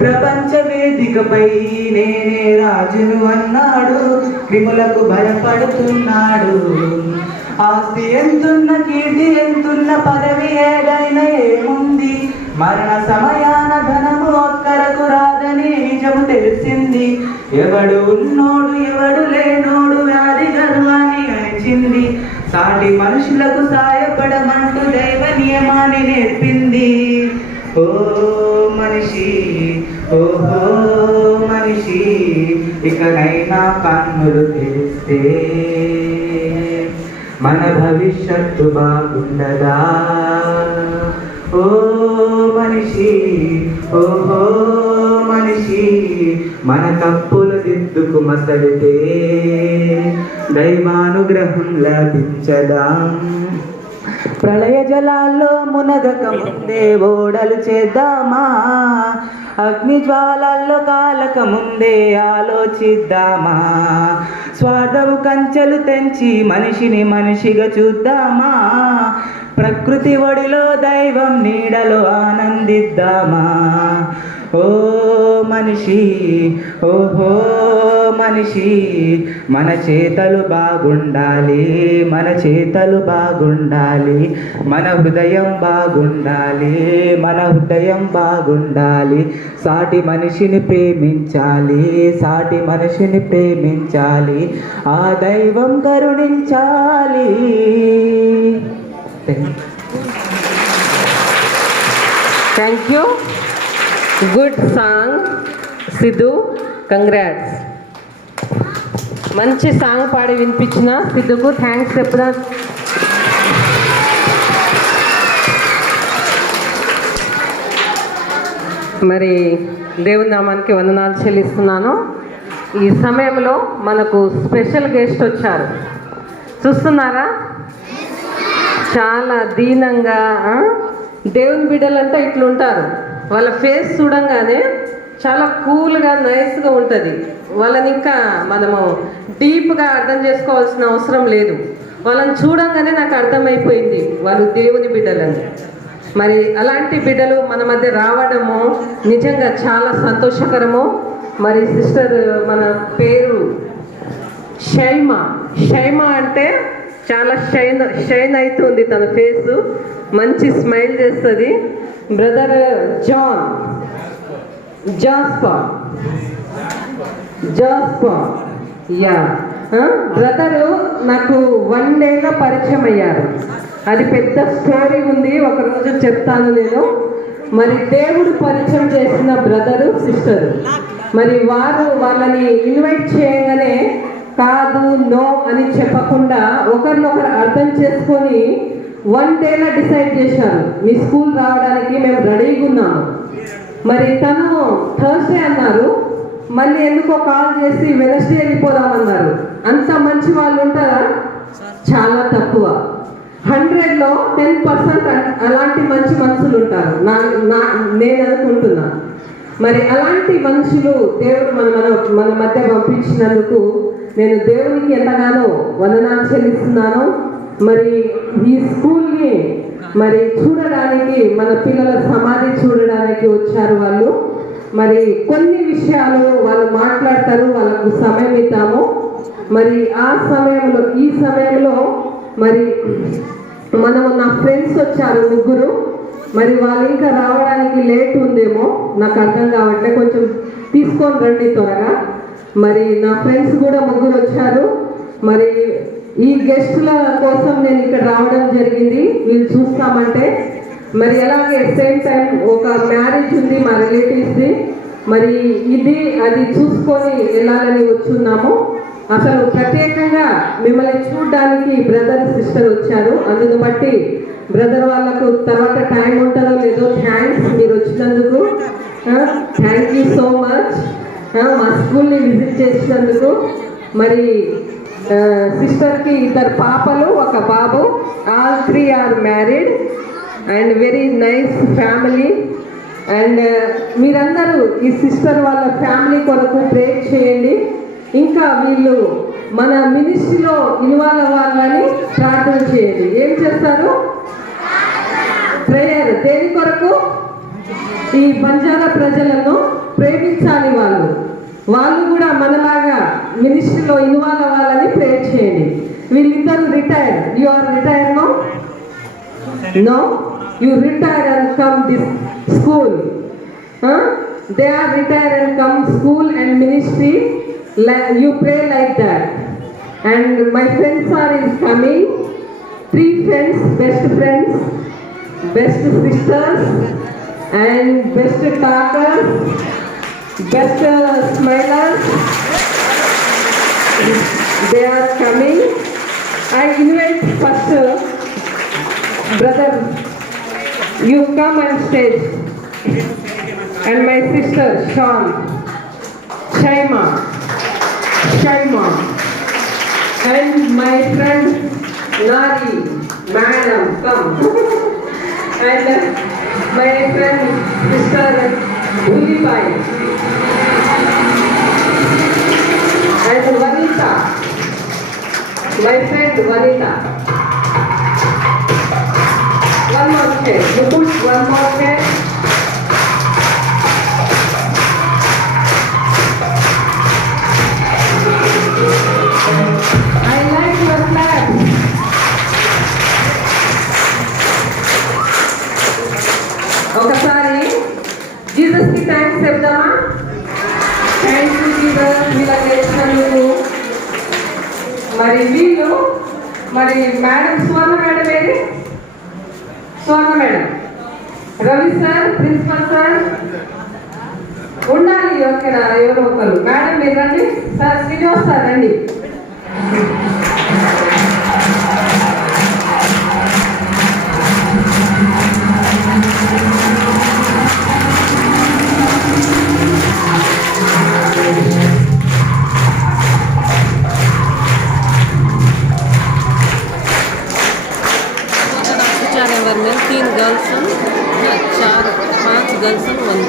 ప్రపంచ వేదికపై నేనే రాజును అన్నాడు, క్రిములకు భయపడుతున్నాడు. ఆస్తి ఎంతున్న, కీర్తి ఎంతున్న, పదవి ఏదైనా ఏముంది, మరణ సమయాన ధనము ఒక్కరకు రాదని నిజము తెలిసింది. ఎవడు ఉన్నోడు ఎవడు లేనోడు వ్యాధి గర్వాన్ని అణిచింది. సాటి మనుషులకు సాయపడమంటూ దైవ నియమాన్ని నేర్పింది. ఓ మనిషి, ఓహో మనిషి, ఇకనైనా కన్నులు తెరిస్తే మన భవిష్యత్తు బాగుండదా. ఓ మనిషి, ఓహో మనిషి, మన తప్పులు దిద్దుకు మసలితే దైవానుగ్రహం లభించదా. ప్రళయ జలాల్లో మునగక ముందే ఓడలు చేద్దామా, అగ్ని జ్వాలల్లో కాలక ముందే ఆలోచిద్దామా. స్వార్థము కంచెలు తెంచి మనిషిని మనిషిగా చూద్దామా, ప్రకృతి ఒడిలో దైవం నీడలో ఆనందిద్దామా. ఓ మనిషి, ఓహో మనిషి, మన చేతలు బాగుండాలి, మన చేతలు బాగుండాలి, మన హృదయం బాగుండాలి, మన హృదయం బాగుండాలి. సాటి మనిషిని ప్రేమించాలి, సాటి మనిషిని ప్రేమించాలి, ఆ దైవం కరుణించాలి. Thank you. Good song Sidhu, congrats. మంచి సాంగ్ పాడి వినిపించిన సిద్ధుకు థ్యాంక్స్ చెప్పుదా. మరి దేవుని నామానికి వందనాలు చెల్లిస్తున్నాను. ఈ సమయంలో మనకు స్పెషల్ గెస్ట్ వచ్చారు, చూస్తున్నారా? చాలా దీనంగా దేవుని బిడ్డలంటే ఇట్లుంటారు. వాళ్ళ ఫేస్ చూడంగానే చాలా కూల్గా నైస్గా ఉంటుంది. వాళ్ళని ఇంకా మనము డీప్గా అర్థం చేసుకోవాల్సిన అవసరం లేదు. వాళ్ళని చూడంగానే నాకు అర్థమైపోయింది వాళ్ళు దేవుని బిడ్డలని. మరి అలాంటి బిడ్డలు మన మధ్య రావడము నిజంగా చాలా సంతోషకరము. మరి సిస్టర్ మన పేరు షైమా అంటే చాలా షైన్ అవుతుంది తన ఫేసు, మంచి స్మైల్ చేస్తుంది. బ్రదర్ జాస్పర్ యా బ్రదరు నాకు 1 డేగా పరిచయం అయ్యారు. అది పెద్ద స్టోరీ ఉంది, ఒకరోజు చెప్తాను నేను. మరి దేవుడు పరిచయం చేసిన బ్రదరు సిస్టరు, మరి వాళ్ళని ఇన్వైట్ చేయగానే కాదు నో అని చెప్పకుండా ఒకరినొకరు అర్థం చేసుకొని 1 డేలో డిసైడ్ చేశారు మీ స్కూల్ రావడానికి మేము రెడీగా ఉన్నాము. మరి తను థర్స్డే అన్నారు, మళ్ళీ ఎందుకో కాల్ చేసి వెనస్డే వెళ్ళిపోదామన్నారు. అంత మంచి వాళ్ళు ఉంటారా? చాలా తక్కువ. 100లో 10% అలాంటి మంచి మనుషులు ఉంటారు నేను అనుకుంటున్నా. మరి అలాంటి మనుషులు దేవుడు మన మధ్య పంపించినందుకు నేను దేవునికి ఎంతగానో వందనాలు చెల్లిస్తున్నాను. మరి ఈ స్కూల్ని మరి చూడడానికి, మన పిల్లల సమాధి చూడడానికి వచ్చారు వాళ్ళు. మరి కొన్ని విషయాలు వాళ్ళు మాట్లాడతారు, వాళ్ళకు సమయం ఇద్దాము. మరి ఈ సమయంలో మరి నా ఫ్రెండ్స్ వచ్చారు 3. మరి వాళ్ళు ఇంకా రావడానికి లేట్ ఉందేమో, నాకు అర్థం కావట్లేదు. కొంచెం తీసుకొని రండి త్వరగా. మరి నా ఫ్రెండ్స్ కూడా 3 వచ్చారు. మరి ఈ గెస్టుల కోసం నేను ఇక్కడ రావడం జరిగింది, వీళ్ళు చూస్తామంటే. మరి అలాగే సేమ్ టైం ఒక మ్యారేజ్ ఉంది మా రిలేటివ్స్ది. మరి అది చూసుకొని వెళ్ళాలని వచ్చున్నాము. అసలు ప్రత్యేకంగా మిమ్మల్ని చూడడానికి బ్రదర్ సిస్టర్ వచ్చారు. అందును బట్టి బ్రదర్ వాళ్ళకు తర్వాత టైం ఉంటుందో లేదో థ్యాంక్స్ మీరు వచ్చినందుకు. థ్యాంక్ యూ సో మచ్ మా స్కూల్ని విజిట్ చేసినందుకు. మరి సిస్టర్కి 2 పాపలు 1 బాబు, all 3 are married and very nice family. And మీరందరూ ఈ సిస్టర్ వాళ్ళ ఫ్యామిలీ కొరకు ప్రే చేయండి. ఇంకా వీళ్ళు మన మినిస్ట్రీలో ఇన్వాల్వ్ అవ్వాలని ప్రార్థన చేయండి. ఏం చేస్తారు? ప్రేయర్. దేని కొరకు? ఈ బంజారా ప్రజలను ప్రేమించాలి. వాళ్ళు కూడా మనలాగా మినిస్ట్రీలో ఇన్వాల్వ్ అవ్వాలని ప్రేర్ చేయండి. వీళ్ళిద్దరు retire. You are retire no? No, you retire and come this school. They are retire and come school and ministry. You pray like that. And my friends are coming. 3 friends, best sisters, and best talkers, best smilers. They are coming. I invite first brother. You come on stage. And my sister Shaima, and my friend Nari, madam, come. And my friend sister Ulipai, and Vanita, my friend Vanita. One more chair. You put one more chair. I like your clap. ఒకసారి Jesus కి thanks చెప్దామా? Thank you Jesus, ఇలా చేసినందుకు. మరి వీళ్ళు madam Swarna madam ఏది? Swarna madam, Ravi sir, principal sir ఉండాలి అక్కడ ఎవరో ఒకరు. మేడం మీరు రండి. సార్ శ్రీనివాస్ సార్ రండి. में 3 गर्ल्स 4-5 गर्ल्स 1 बॉय.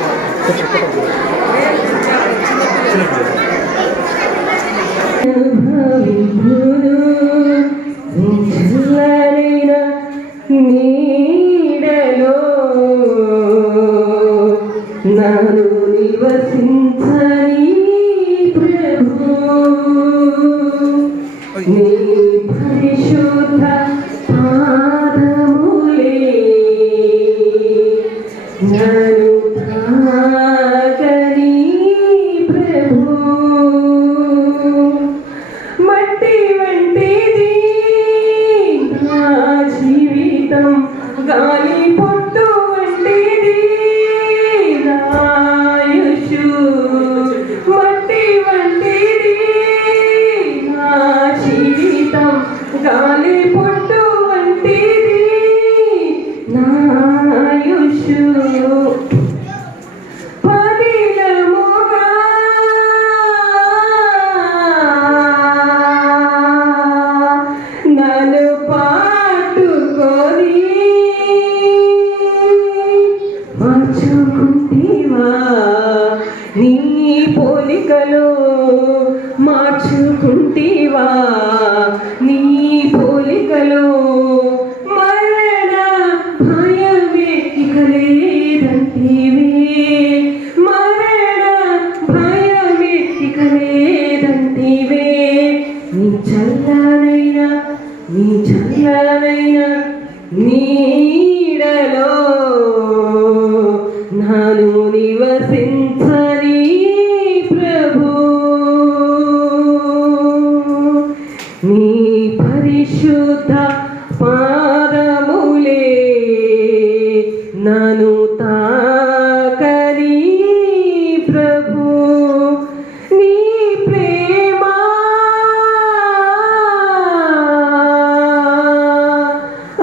నీడలో నన్ను నివసించని ప్రభు, నీ పరిశుద్ధ పాదములే నన్ను తాకని ప్రభు. మట్టి వంటిది నా జీవితం, గాలి పొట్టు వంటిది నా ఆయుషు. మట్టి వంటిది నా జీవితం, గాలి పొట్టు వంటిది నా ఆయుషు. పదిలముగా నన్ను పాటుకొని మార్చుకుంటివా, నీ పోలికలు మార్చుకుంటివా, నీ పోలికలు. మరణ భయమే ఇక లేదంటివే, మరణ భయమే ఇక లేదంటివే. నీ చల్లనైనా నీడలో నాను నివసించని ప్రభు, నీ పరిశుద్ధ పాదములే నన్ను తాకని ప్రభు. నీ ప్రేమ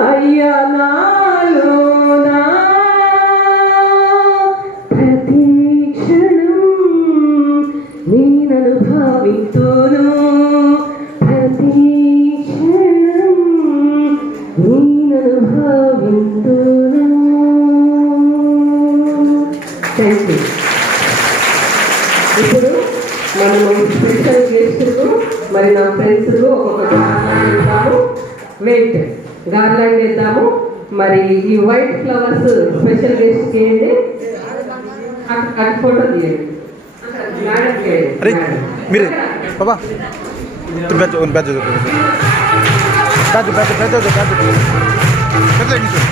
అయ్యా నాలోనా ప్రతి క్షణం నేను భావింతును, ప్రతి క్షణం నేను భావింతును. Thank you. ఇప్పుడు మనము స్పెషల్ గెస్టులు మరి నా ఫ్రెండ్స్ ఒక్కొక్క గార్లాండ్ ఇద్దాము. వెయిట్ గార్లాండ్ ఇద్దాము. మరి ఈ వైట్ ఫ్లవర్స్ స్పెషల్ గెస్ట్ చేయండి. అక్కడ ఫోటో తీయండి మేడంకి अरे मेरे पापा तुम बैठ जाओ बैठ जाओ बैठ जाओ बैठ जाओ बैठ जाओ बैठ जाओ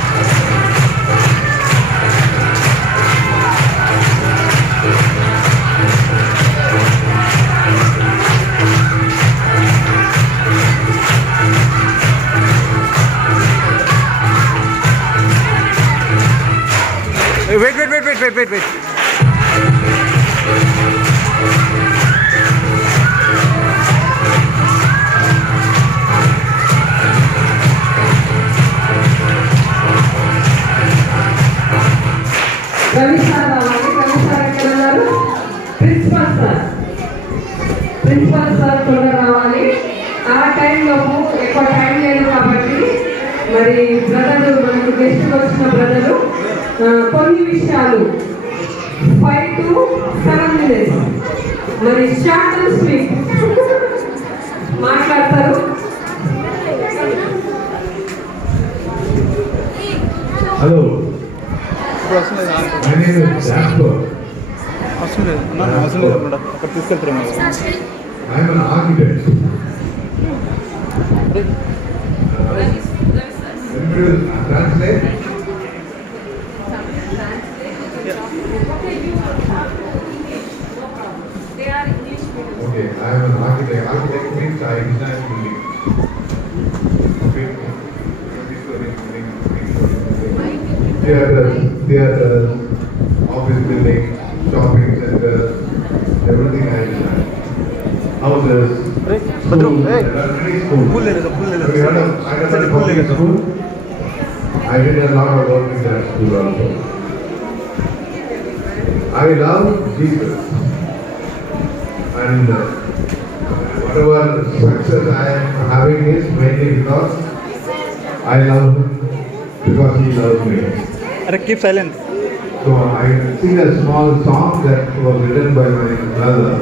wait wait wait wait wait wait wait Ravi sir రావాలి రవి సార్ ఎక్కడ ఉన్నారు ప్రిన్సిపల్ సార్ కూడా రావాలి ఆ టైంలో ఎక్కువ టైం లేదు కాబట్టి మరి బ్రదరు మనకు గెస్ట్ వచ్చిన బ్రదరు కొన్ని విషయాలు 5 to 7 minutes మరి షార్ట్ అండ్ స్వీట్ మాట్లాడతారు. Hello, my name is Jasper. అవసరం లేదు అన్న అవసరం లేదు అక్కడ అక్కడ తీసుకెళ్తారు I am an architect. Translate. Okay, I am an architect. Architect means I design buildings. Theaters, office buildings, shopping centers, everything I design. Houses, Badru, schools, hey. there are many schools. फूल ले लो फूल ले लो Have you heard of Hyderabad फूल ले Public low School? I did a lot of work in that school also. I love Jesus. And whatever success I am having is mainly because I love him, because he loves me. अरे keep silent So I sing a small song that was written by my brother.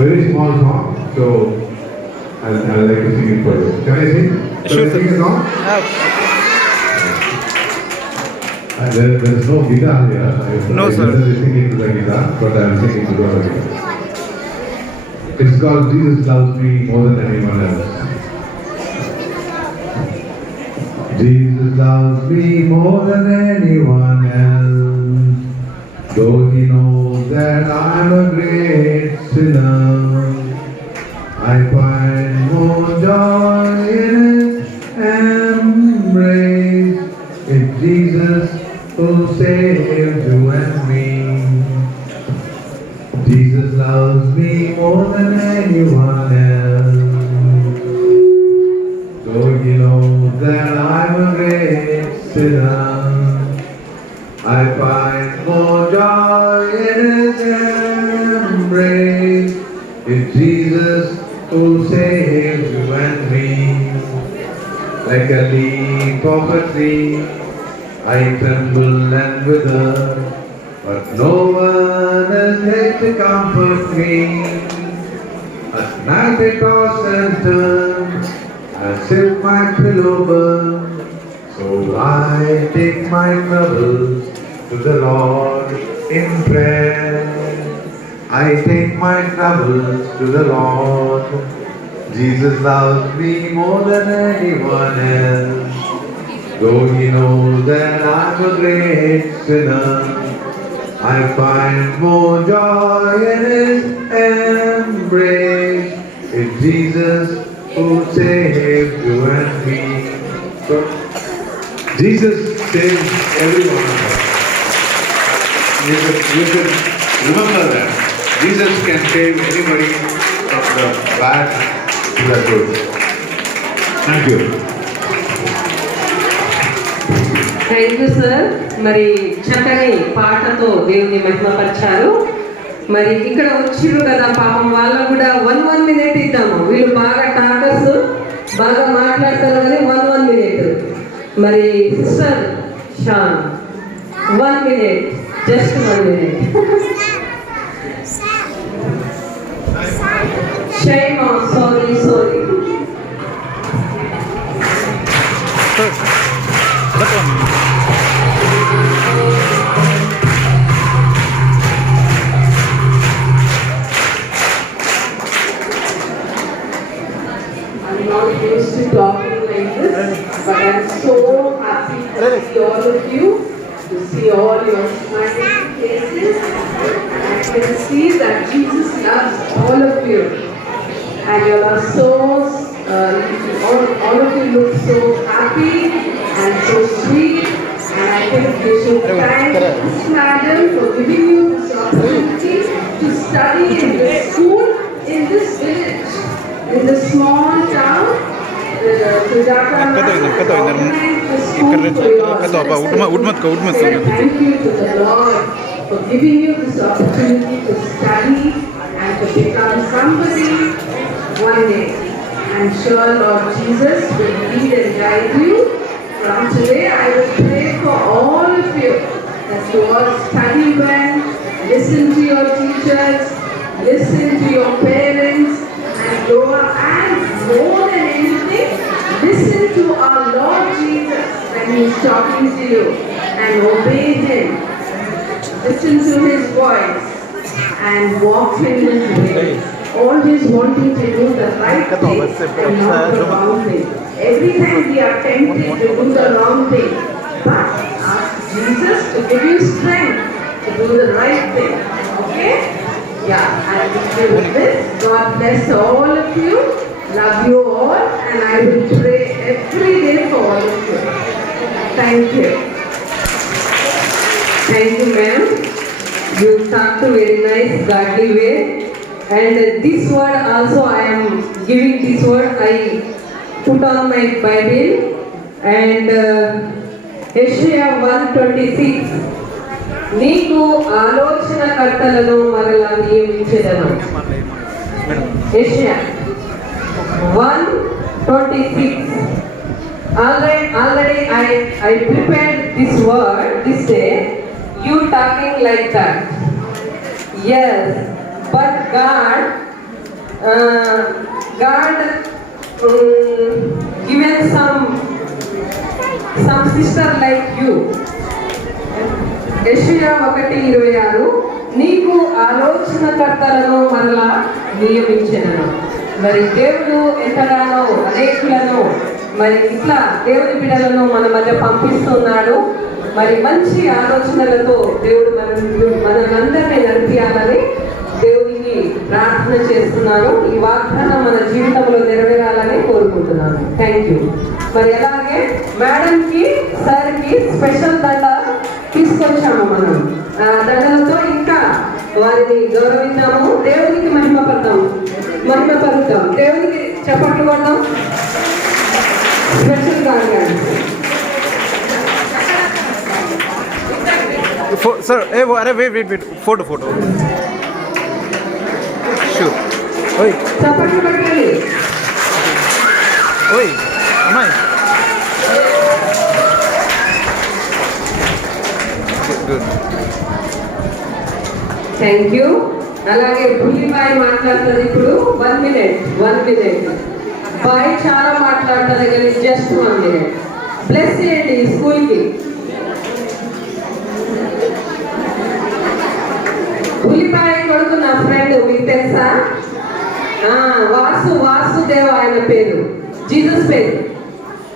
Very small song, so I'll like to sing it for you. Can I sing? Sure, Can I sing a song? There's no guitar here. No, sir. I usually sing into the guitar, but I'm singing to the guitar. It's called Jesus Loves Me More Than Anyone Else. Jesus loves me more than anyone else, though he knows that I'm a great sinner. I find more joy in his embrace. It's Jesus who saves you and me. Jesus loves me more than anyone else. Though he knows that I'm a great sinner, I find more joy in his embrace. It's Jesus who saves you and me. Like a leaf of a tree, I tremble and wither, but no one is there to comfort me. At night I toss and turn, as if my pillow burns. So I take my troubles to the Lord in prayer. I take my troubles to the Lord. Jesus loves me more than anyone else. Though he knows that I'm a great sinner, I find more joy in his embrace. It's Jesus who saves you and me. So, Jesus saves everyone of us. You should remember that. Jesus can save anybody from the bad to the good. Thank you. Thank you sir. మరి చక్కని పాటతో దేవుని మహిమపరిచారు. మరి ఇక్కడ వచ్చిర్రు కదా పాపం వాళ్ళకు కూడా 1 minute ఇద్దాము. వీళ్ళు బాగా టాకర్స్, బాగా మాట్లాడతారు కానీ 1 minute. మరి sister Shan 1 minute, just 1 minute. Shaima sorry I'm not used to talking like this, but I'm so happy to see all of you, to see all your smiling faces. And I can see that Jesus loves all of you. And you are so, all of you look so happy and so sweet. And I think you should thank Miss Madam for giving you this opportunity to study in this school, in this village. In the small town, Sujata thank you to the Lord for giving you this opportunity to study and to become somebody one day. I'm sure Lord Jesus will lead and guide you. From today, I will pray for all of you that you all study well, listen to your teachers, listen to your parents, and go and more than anything, listen to our Lord Jesus when He is talking to you and obey Him. Listen to His voice and walk in His ways. Always wanting to do the right thing and not the wrong thing. Every time we are tempted to do the wrong thing, but ask Jesus to give you strength to do the right thing. Okay? Yeah, and with this, God bless all of you, love you all, and I will pray every day for all of you. Thank you. Thank you, ma'am. You talked a very nice, godly way. And this word also, I am giving this word, I put on my Bible, and Yeshaya 1:26. నీకు ఆలోచనకర్తలను మరలా నియమించెదను. యెషయా 1:26. Already I prepared this word this day. You talking like that. Yes, but God given some sister like you. యెషయా 1:26 నీకు ఆలోచనకర్తలను మరలా నియమించెదను. మరి దేవుడు ఎంతగానో అనేకులను మరి ఇట్లా దేవుని బిడ్డలను మన మధ్య పంపిస్తున్నాడు. మరి మంచి ఆలోచనలతో దేవుడు మనందరినీ నడిపియాలని దేవునికి ప్రార్థన చేస్తున్నాను. ఈ వాగ్దానం మన జీవితంలో నెరవేరాలని కోరుకుంటున్నాను. Thank you. మరి అలాగే మేడంకి సార్కి స్పెషల్ దండ తీసుకొచ్చాము మనం. ఆ దండలతో ఇంకా వారిని గౌరవిద్దాము, దేవునికి మహిమపడతాం. దేవునికి చప్పట్లు కొడదాం. స్పెషల్ గా Sir, hey, wait. Photo. Sure. Oi. చప్పట్లు కొట్టాలి. Oi. Amai. Good. Thank you. అలాగే భూమిబాయి మాట్లాడుతుంది ఇప్పుడు. 1 minute. బాయ్ చాలా మాట్లాడుతుంది కానీ జస్ట్ 1 minute. బ్లెస్ చేయండి ఈ స్కూల్కి. భూమిబాయి కొడుకు నా ఫ్రెండ్, మీకు తెలుసా? వాసుదేవ్ ఆయన పేరు, జీసస్ పేరు.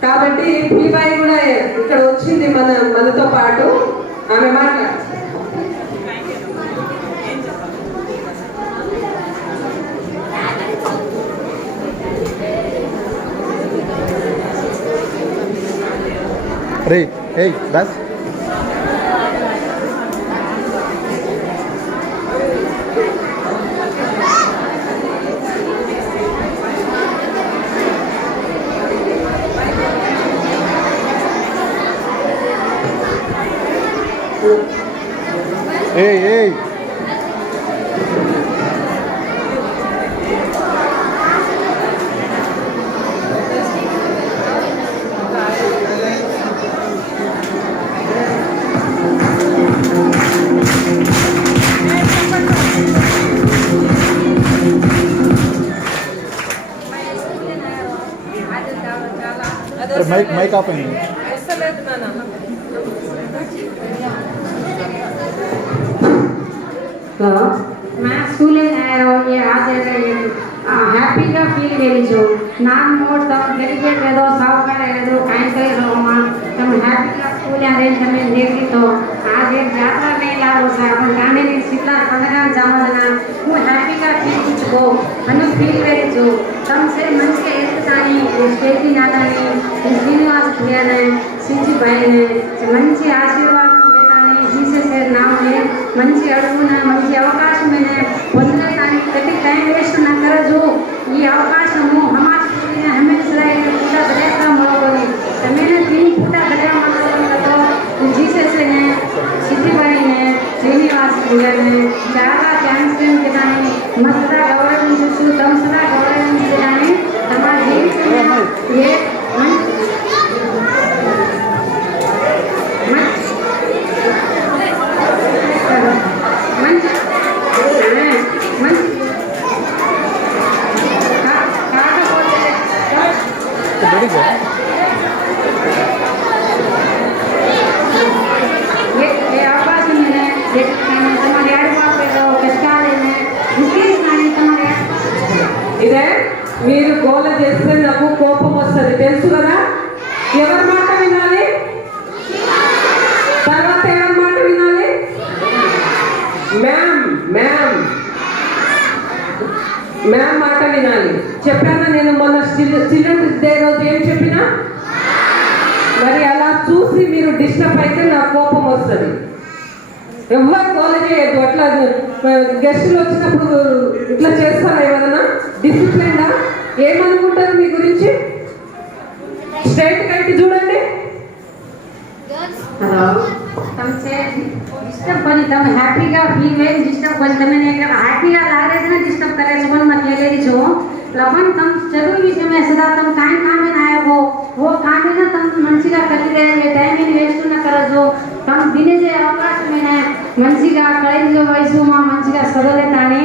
కాబట్టి భూమిబాయి కూడా ఇక్కడ వచ్చింది మనతో పాటు. ఆమె మాట్లాడు. Hey, that's. Hey. Mic off. मैं स्कूल आया हूँ ये आज हैप्पी का फील मेरी जो नाम मोड़ तम डेलीगेट है दो साव का है दो काइन का है मां तम हैप्पी का स्कूल आ रहे तमें देखी तो आज एक यात्रा नहीं ला हो सा अपन गाने में सिकला पंडगा जामना वो हैप्पी का फील कुछ को अनु फील मेरी जो तम से मन के एक तानी स्टेजी नादानी श्रीनिवास भैया ने सिंजी भाई ने मंచి आशीर्वाद जीसस नाम में मंచి అడుగున మంచి అవకాశమైన పొందడానికి ప్రతి టైం వేస్ట్ నా కరజు ఈ అవకాశము हमारे पूरी ने हमें सराय के पूरा बलेगा मरोगे तमेने तीन पूरा बलेगा मरोगे तो जीसस ने सिद्धि भाई ने श्रीनिवास भैया ने जागा कैंसर के दाने मसरा गौरव शिशु दमसरा गौरव के दाने हमारे जीवन में ये ఇదే మీరు గోల చేస్తే నాకు కోపం వస్తుంది తెలుసు కదా ఎవరి మాట వినాలి తర్వాత ఎవరి మాట వినాలి మ్యామ్ మ్యామ్ మ్యామ్ మాట వినాలి చెప్పానా నేను మొన్న చిల్డ్రన్స్ డే రోజు ఏం చెప్పినా మరి అలా చూసి మీరు డిస్టర్బ్ అయితే నాకు కోపం వస్తుంది ఎవరు గోల చేయొద్దు అట్లా గెస్టులు వచ్చినప్పుడు ఇట్లా చేస్తారా ఎవరన్నా డిసిప్లిన్గా ఏమనుకుంటారు మీ గురించి స్ట్రైట్ కట్టి చూడండి तुमसे डिस्टर्ब बनी तुम हैप्पी का फील में डिस्टर्ब बनी तुम्हें एक हैप्पी का लाग रहे थे ना डिस्टर्ब करे सुन मत ले ले जो लपन तुम जरूर विषय में सदा तुम काम में आए वो काम में ना तुम मनसी का कर रहे टाइम में वेस्ट ना करो जो तुम दिने से अवकाश में है मनसी का कड़े जो वैसु मां मनसी का सदले ताने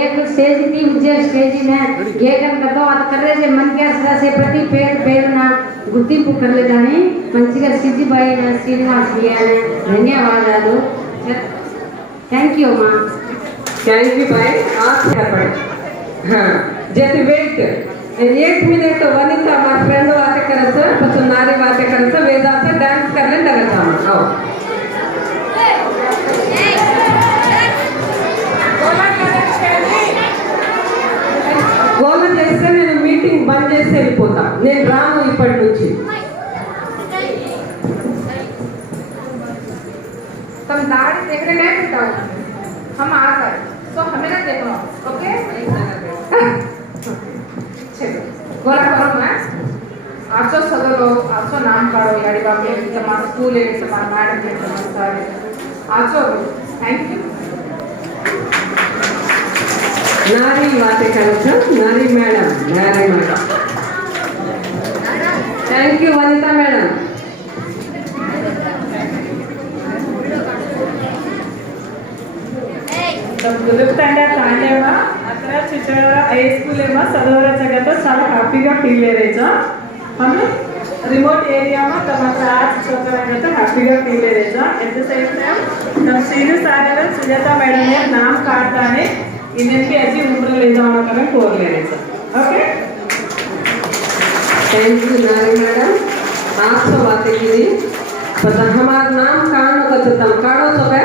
एक स्टेज थी उज्जैन स्टेज में ये कर दो बात कर रहे थे मन के असर से प्रति पेड़ ना गुत्ती कर ले जाने मनसी का सिद्धि भाई ने श्रीनिवास भैया ने धन्यवाद आदो थैंक यू मां थैंक यू भाई आप क्या पढ़े हाँ जैसे वेट 1 मिनट वनिता हमारे फ्रेंड बातें करते सर कुछ नारी बातें करते सर वेदा से डांस कर ले लगा जाना आओ గోల చేస్తే నేను మీటింగ్ బంద్ చేసి వెళ్ళిపోతా నేను రాను ఇప్పటి నుంచి तुम दाढ़ी देख रहे मैं बताऊं हम आ कर तो हमें ना देखो ओके चलो गोला करो मैं आजो सदरो आजो नाम काढो याडी बाबे तुम्हारा स्कूल है तुम्हारा मैडम है तुम्हारा सर आजो थैंक यू नारी बातें करते नारी madam thank you Vanita madam ತಾಂಡೇವ ಅದರ ಚಿತ್ರ ಹೈಸ್ಕೂಲ್ ಏಮ ಸರೋವರ ಜಗತ್ತು చాలా హ్యాపీగా ఫీల్ అయ్యేరేజా हम रिमोट एरिया में तमारा आज छोकरा हैप्पीగా फील अरेजा एट द सेम टाइम हम सीनियर सागर सुजाता मैडम ने नाम काटताने इन्हें भी ऐसी उम्र ले जाना करें कोर ले रेजा ओके थैंक यू नारी मैडम आप सब बातें की पता हमारा नाम कानो कथतम कानो तो है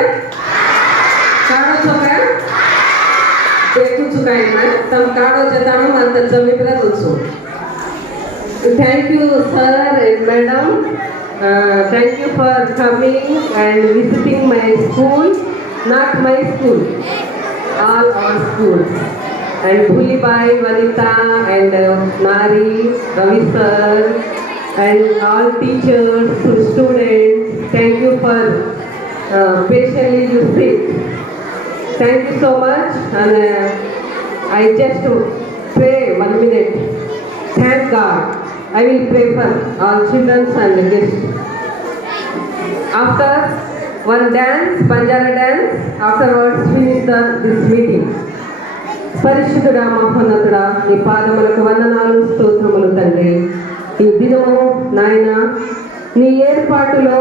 देखू चुका है मैं तम काड़ो जतानो अंत जमी पर दोस्तों thank you sir and madam thank you for coming and visiting my school not my school all our schools and Bhuli Bai, Vanita and Nari, Ravi sir and all teachers, students, thank you for patiently you sit. Thank you so much and I just pray 1 minute. Thank God. I will pray for all children and guests. After one dance, Banjara dance, afterwards finish this meeting. పరిశుద్ధుడా మహోన్నతుడా నీ పాదములకు వందనాలు స్తోత్రములు తండ్రి ఈ దినము నాయన నీ ఏర్పాటులో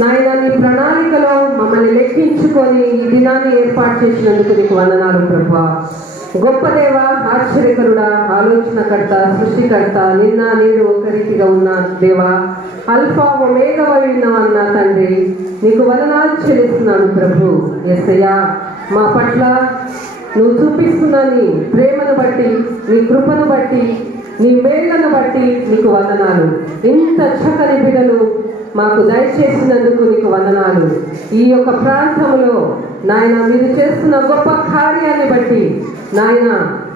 నాయన నీ ప్రణాళికలో మమ్మల్ని లెక్కించుకొని ఈ దినాన్ని ఏర్పాటు చేసినందుకు నీకు వందనాలు ప్రభువా. గొప్ప దేవ, ఆశ్చర్యకరుడా, ఆలోచనకర్త, సృష్టికర్త, నిన్న నేడు ఒక రీతిగా ఉన్న దేవా, అల్ఫా ఒమేగావై ఉన్నావన్న తండ్రి, నీకు వందనాలు చెల్లిస్తున్నాను ప్రభు. యేసయ్యా, మా పట్ల నువ్వు చూపిస్తున్న నీ ప్రేమను బట్టి, నీ కృపను బట్టి, నీ మేళ్లను బట్టి నీకు వందనాలు. ఇంత చక్కని బిడ్డలు మాకు దయచేసినందుకు నీకు వందనాలు. ఈ యొక్క ప్రాంతంలో నాయన మీరు చేస్తున్న గొప్ప కార్యాన్ని బట్టి నాయన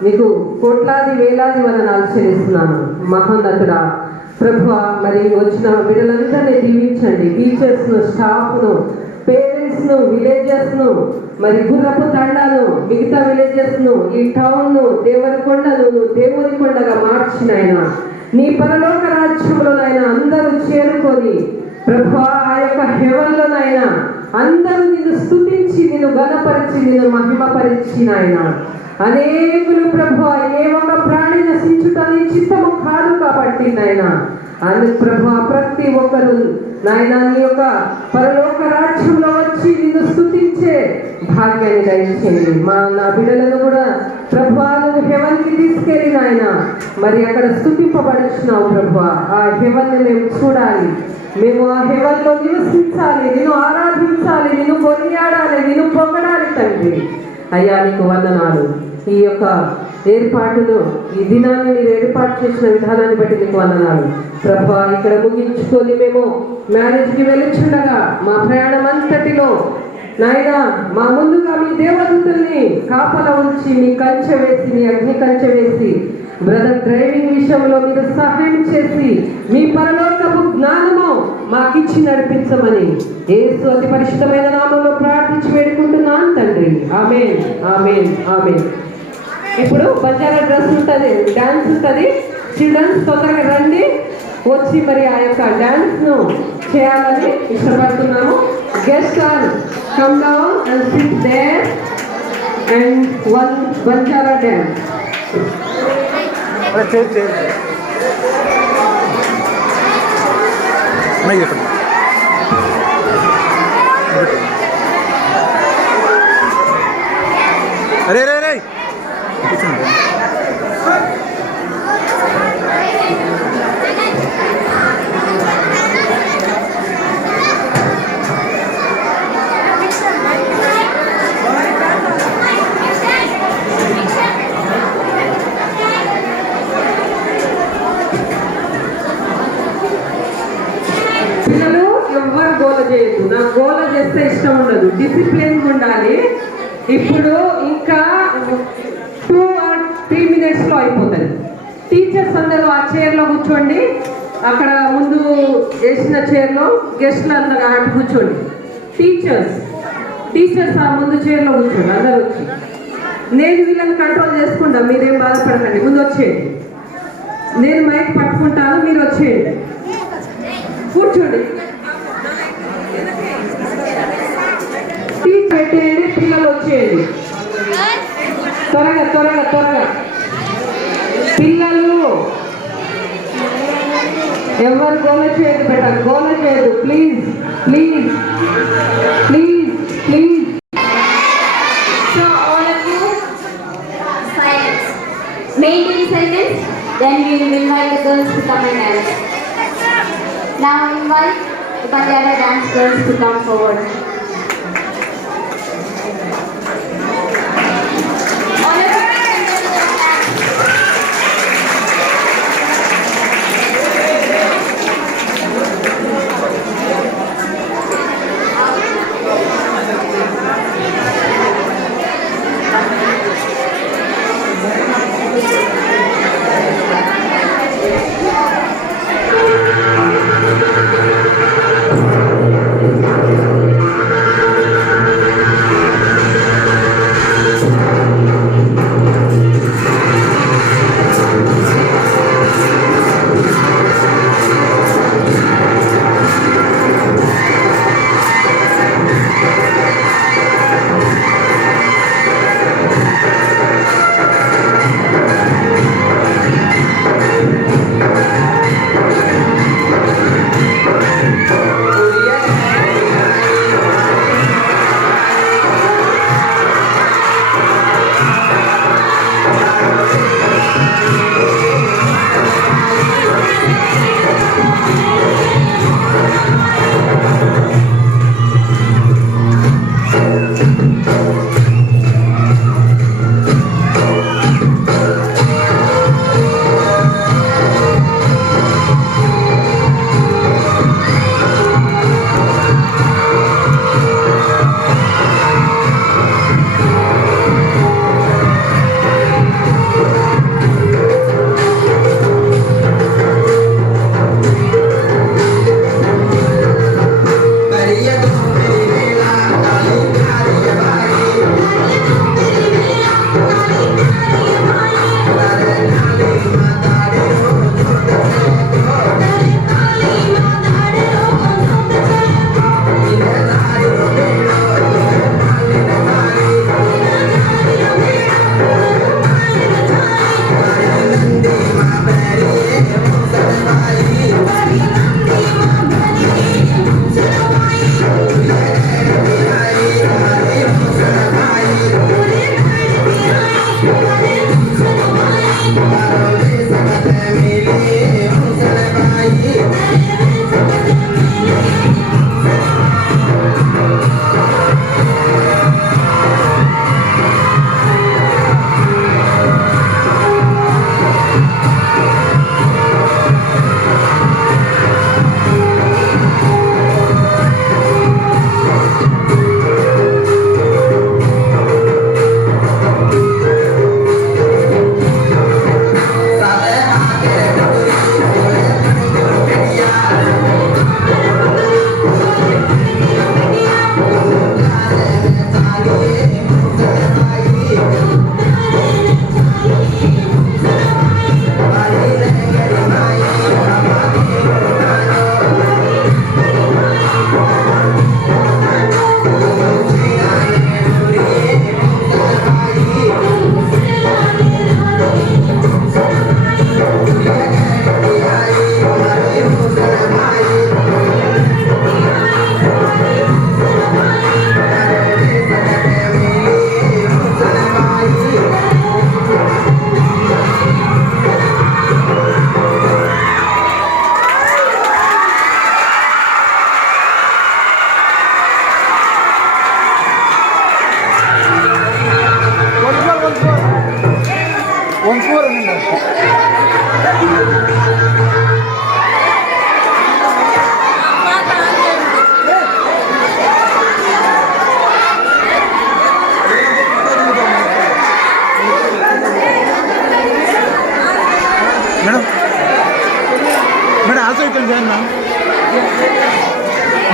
నీకు కోట్లాది వేలాది వందనాలు చెల్లిస్తున్నాను. మహోన్నతుడా ప్రభువా, మరి వచ్చిన బిడ్డలందరినీ దీవించండి. టీచర్స్ను, స్టాఫ్ను, పేరెంట్స్ను, విలేజెస్ను, మరి గుర్రపు తండాను, మిగతా విలేజెస్ను, ఈ టౌన్ను, దేవరకొండను దేవుని కొండగా మార్చినైనా నీ పరలోక రాజ్యంలోనైనా అందరూ చేరుకొని ప్రభువా ఆ యొక్క హెవెన్లోనైనా అందరూ నిన్ను స్తుతించి, నిన్ను ఘనపరిచి, నిన్ను మహిమపరిచి నాయన అనేకులు ప్రభువా ఏ ఒక్క ప్రాణి నశించుట నీ చిత్తము కాదు కాబట్టి నాయన అని ప్రభువా ప్రతి ఒక్కరు నాయన నీ యొక్క పరలోక రాజ్యంలో వచ్చి నిన్ను స్తుతించే భాగ్యాన్ని దయచేయండి. నా బిడ్డలను కూడా ప్రభువా నువ్వు హెవెన్కి తీసుకెళ్ళి నాయన మరి అక్కడ స్తుతింపబడుచున్నావు ప్రభువా. ఆ హెవెన్ని మేము చూడాలి, మేము ఆ హెవెన్లో నివసించాలి, నిన్ను ఆరాధించాలి, నిన్ను కొనియాడాలి, నిన్ను పొగడాలి తండ్రి. అయ్యా నీకు వందనాలు. ఈ యొక్క ఏర్పాటును, ఈ దినాన్ని మీరు ఏర్పాటు చేసిన విధానాన్ని బట్టి నీకు వందనాలు ప్రభువా. ఇక్కడ ముగించుకొని మేము మ్యారేజ్కి వెళ్ళుచుండగా మా ప్రయాణం అంతటిలో నాయన మా ముందుగా మీ దేవదూతల్ని కాపల ఉంచి మీ కంచె వేసి, మీ అగ్ని కంచె వేసి బ్రదర్ డ్రైవింగ్ విషయంలో మీరు సహాయం చేసి మీ పరలోకపు జ్ఞానము మాకిచ్చి నడిపించమని యేసు అతి పరిశుద్ధమైన నామంలో ప్రార్థించి వేడుకుంటున్నాను తండ్రి. ఆమేన్, ఆమేన్, ఆమేన్. ఇప్పుడు బంజారా డ్రెస్ ఉంటుంది, డాన్స్ ఉంటుంది. చిల్డ్రన్స్ తొందరగా రండి, వచ్చి మరి ఆ యొక్క డాన్స్ను చేయాలని ఇష్టపడుతున్నాము. Guest are come down and sit there and one Banjara dance. अरे अरे अरे పిల్లలు ఎవ్వరు గోల చేయొద్దు. నాకు గోల చేస్తే ఇష్టం ఉండదు, డిసిప్లిన్ ఉండాలి. ఇప్పుడు ఇంకా 2 or 3 minutes అయిపోతుంది. టీచర్స్ అందరూ ఆ చైర్లో కూర్చోండి, అక్కడ ముందు వేసిన చైర్లో గెస్ట్లు అందరూ అటు కూర్చోండి. టీచర్స్ ఆ ముందు చైర్లో కూర్చోండి అందరూ వచ్చి. నేను వీళ్ళని కంట్రోల్ చేసుకుంటా, మీరేం బాధపడకండి. ముందు వచ్చేయండి, నేను మైక్ పట్టుకుంటాను, మీరు వచ్చేయండి, కూర్చోండి. టీచర్ పెట్టేయండి, పిల్లలు వచ్చేయండి. త్వరగా త్వరగా త్వరగా. పిల్లలు ఎవరు గోల చేయదు బెట, గోల చేయదు. Please please please please. So all of you, silence. Maintain silence. Then we will invite the girls to come and dance. Now invite the Banjara dance girls to come forward. All of you,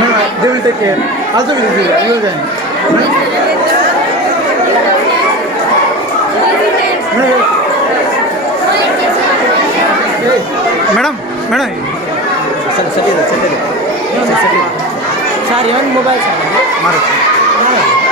they will take care. Also, you will join. Madam. Sir even mobile sir Marat.